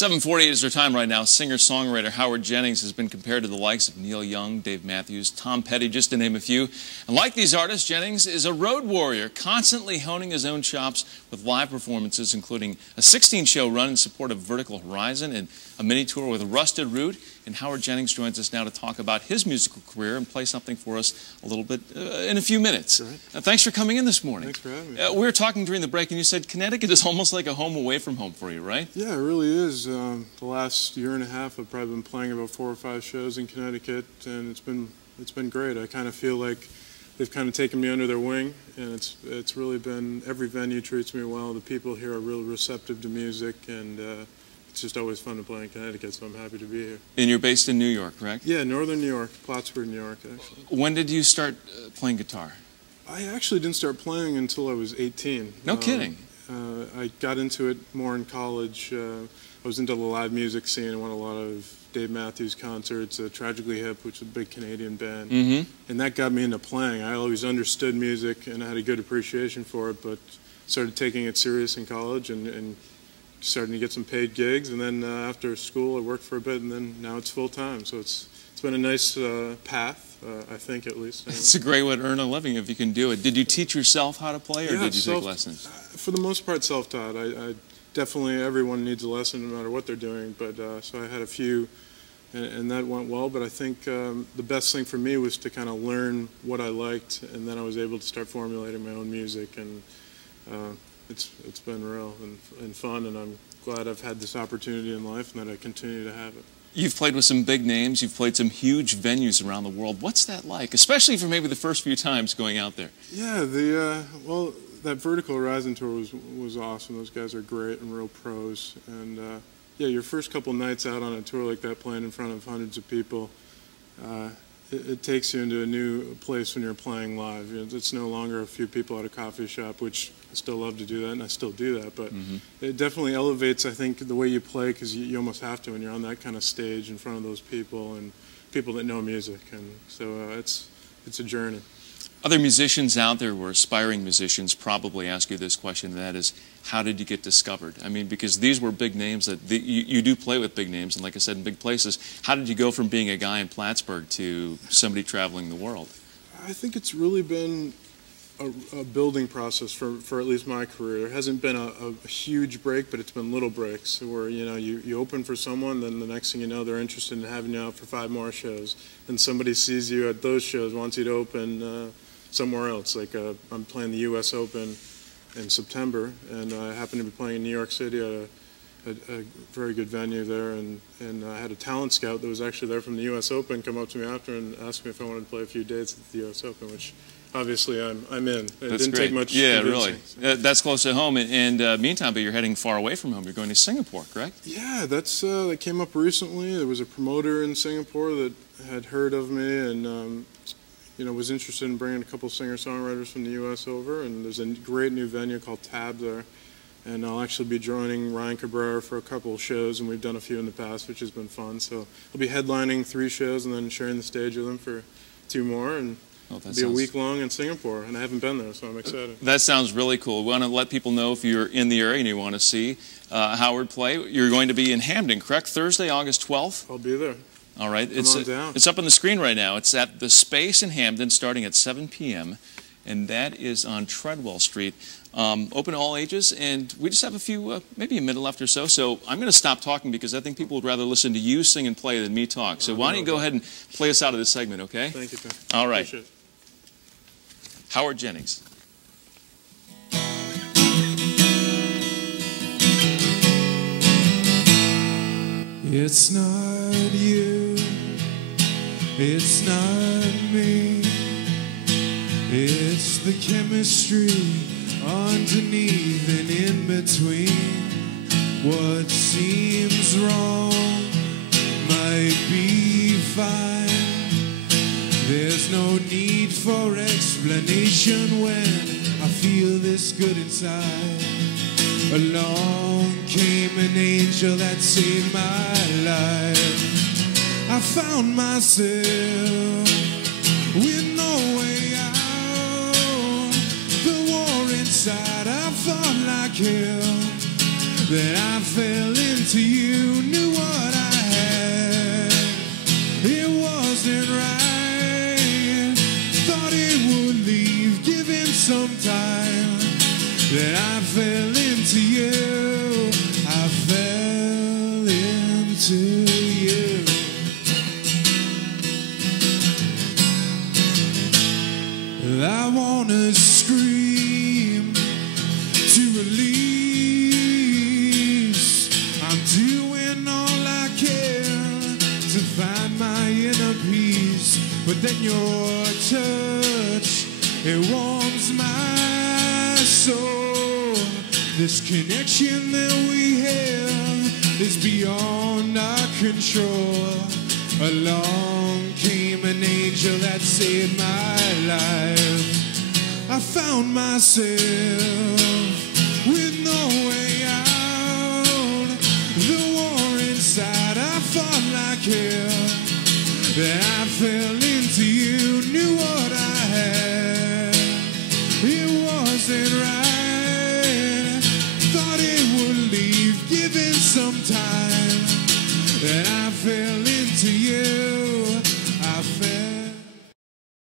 7:48 is our time right now. Singer-songwriter Howard Jennings has been compared to the likes of Neil Young, Dave Matthews, Tom Petty, just to name a few. And like these artists, Jennings is a road warrior, constantly honing his own chops with live performances, including a 16-show run in support of Vertical Horizon and a mini-tour with Rusted Root. And Howard Jennings joins us now to talk about his musical career and play something for us a little bit in a few minutes. Right. Thanks for coming in this morning. Thanks for having me. We were talking during the break, and you said Connecticut is almost like a home away from home for you, right? Yeah, it really is. The last year and a half, I've probably been playing about 4 or 5 shows in Connecticut, and it's been great. I kind of feel like they've kind of taken me under their wing, and it's really been, every venue treats me well. The people here are real receptive to music, and it's just always fun to play in Connecticut, so I'm happy to be here. And you're based in New York, correct? Yeah, northern New York, Plattsburgh, New York, actually. When did you start playing guitar? I actually didn't start playing until I was 18. No kidding. I got into it more in college. I was into the live music scene. I went to a lot of Dave Matthews concerts, Tragically Hip, which is a big Canadian band. And that got me into playing. I always understood music and I had a good appreciation for it, but started taking it serious in college and starting to get some paid gigs. And then after school, I worked for a bit, and then now it's full-time. So it's been a nice path, I think, at least. Anyway. It's a great way to earn a living if you can do it. Did you teach yourself how to play, or did you take lessons? For the most part, self-taught. I definitely, everyone needs a lesson no matter what they're doing, but so I had a few, and that went well. But I think the best thing for me was to kind of learn what I liked, and then I was able to start formulating my own music, and it's been real and fun, and I'm glad I've had this opportunity in life and that I continue to have it. You've played with some big names. You've played some huge venues around the world. What's that like, especially for maybe the first few times going out there? Yeah, well, that Vertical Horizon tour was awesome. Those guys are great and real pros. And yeah, your first couple nights out on a tour like that, playing in front of hundreds of people, it takes you into a new place when you're playing live. You know, it's no longer a few people at a coffee shop, which I still love to do that, and I still do that. But it definitely elevates, I think, the way you play, because you almost have to when you're on that kind of stage in front of those people and people that know music. And so it's a journey. Other musicians out there who are aspiring musicians probably ask you this question, and that is, how did you get discovered? I mean, because these were big names that you do play with big names, and like I said, in big places. How did you go from being a guy in Plattsburgh to somebody traveling the world? I think it's really been a building process for at least my career. It hasn't been a huge break, but it's been little breaks where, you know, you open for someone, then the next thing you know, they're interested in having you out for 5 more shows. Then somebody sees you at those shows, wants you to open somewhere else. Like I'm playing the U.S. Open in September, and I happen to be playing in New York City at a very good venue there, and I had a talent scout that was actually there from the U.S. Open come up to me after and ask me if I wanted to play a few dates at the U.S. Open, which obviously I'm in. It didn't take much. Yeah, really. That's close to home. And meantime, but you're heading far away from home. You're going to Singapore, correct? Yeah, that came up recently. There was a promoter in Singapore that had heard of me and you know, was interested in bringing a couple singer-songwriters from the U.S. over, and there's a great new venue called Tab there, and I'll actually be joining Ryan Cabrera for a couple of shows, and we've done a few in the past, which has been fun. So I'll be headlining 3 shows and then sharing the stage with them for 2 more, and it'll be a week long in Singapore, and I haven't been there, so I'm excited. That sounds really cool. We want to let people know if you're in the area and you want to see Howard play. You're going to be in Hamden, correct? Thursday, August 12th? I'll be there. All right. It's up on the screen right now. It's at the Space in Hamden starting at 7 p.m., and that is on Treadwell Street. Open to all ages, and we just have a few, maybe a minute left or so. So I'm going to stop talking because I think people would rather listen to you sing and play than me talk. So why don't you go ahead and play us out of this segment, okay? Thank you, Tim. All right. Howard Jennings. It's not you, it's not me, it's the chemistry underneath and in between. What seems wrong might be fine. There's no need for explanation when I feel this good inside. Along came an angel that saved my life. I found myself with no way out. The war inside, I fought like hell. Then I fell into you. I'm doing all I can to find my inner peace, but then your touch, it warms my soul. This connection that we have is beyond our control. Along came an angel that saved my life. I found myself with no way out. The war inside, I fought like hell. I fell into you, knew what I had. It wasn't right. Thought it would leave, given some time.